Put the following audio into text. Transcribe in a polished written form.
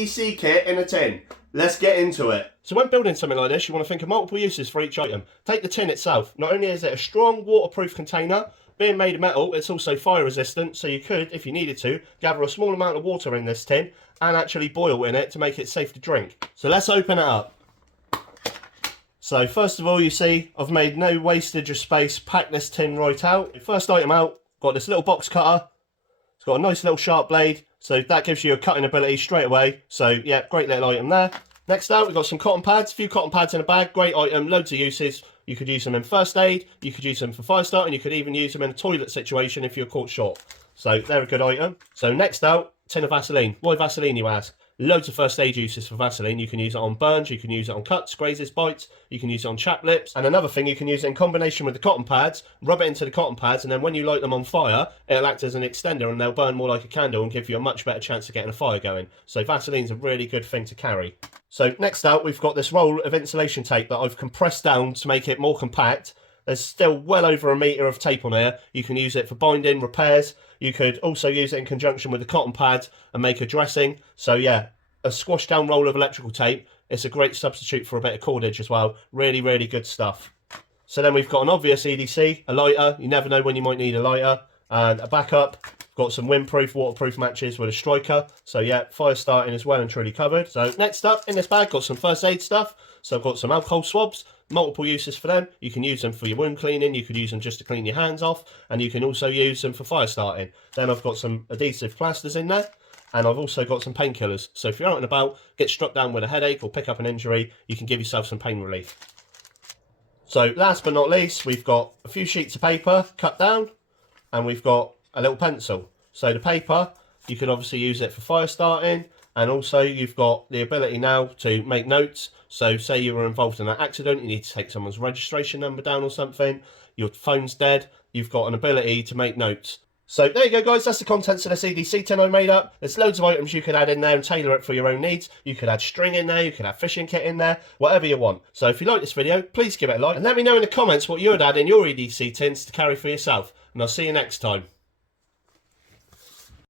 EDC kit in a tin. Let's get into it. So when building something like this, you want to think of multiple uses for each item. Take the tin itself. Not only is it a strong waterproof container, being made of metal, it's also fire resistant, so you could, if you needed to, gather a small amount of water in this tin and actually boil in it to make it safe to drink. So let's open it up. So first of all, you see I've made no wastage of space, packed this tin right out. First item out, got this little box cutter. It's got a nice little sharp blade, so that gives you a cutting ability straight away. So yeah, great little item there. Next out, we've got some cotton pads, a few cotton pads in a bag, great item, loads of uses. You could use them in first aid, you could use them for fire starting, you could even use them in a toilet situation if you're caught short. So they're a good item. So next out, tin of Vaseline. Why Vaseline, you ask? Loads of first aid uses for Vaseline. You can use it on burns, you can use it on cuts, grazes, bites, you can use it on chapped lips. And another thing, you can use it in combination with the cotton pads, rub it into the cotton pads, and then when you light them on fire, it'll act as an extender and they'll burn more like a candle and give you a much better chance of getting a fire going. So Vaseline's a really good thing to carry. So next out, we've got this roll of insulation tape that I've compressed down to make it more compact. There's still well over a metre of tape on here. You can use it for binding, repairs. You could also use it in conjunction with the cotton pads and make a dressing. So yeah, a squashed down roll of electrical tape. It's a great substitute for a bit of cordage as well. Really, really good stuff. So then we've got an obvious EDC, a lighter. You never know when you might need a lighter. And a backup. Got some windproof, waterproof matches with a striker. So yeah, fire starting is well and truly covered. So next up in this bag, got some first aid stuff. So I've got some alcohol swabs, multiple uses for them. You can use them for your wound cleaning, you could use them just to clean your hands off, and you can also use them for fire starting. Then I've got some adhesive plasters in there, and I've also got some painkillers. So if you're out and about, get struck down with a headache or pick up an injury, you can give yourself some pain relief. So last but not least, we've got a few sheets of paper cut down, and we've got a little pencil. So the paper, you can obviously use it for fire starting, and also you've got the ability now to make notes. So say you were involved in an accident, you need to take someone's registration number down or something, your phone's dead, you've got an ability to make notes. So there you go guys, that's the contents of this EDC tin I made up. There's loads of items you could add in there and tailor it for your own needs. You could add string in there, you could have fishing kit in there, whatever you want. So if you like this video, please give it a like and let me know in the comments what you would add in your EDC tins to carry for yourself. And I'll see you next time.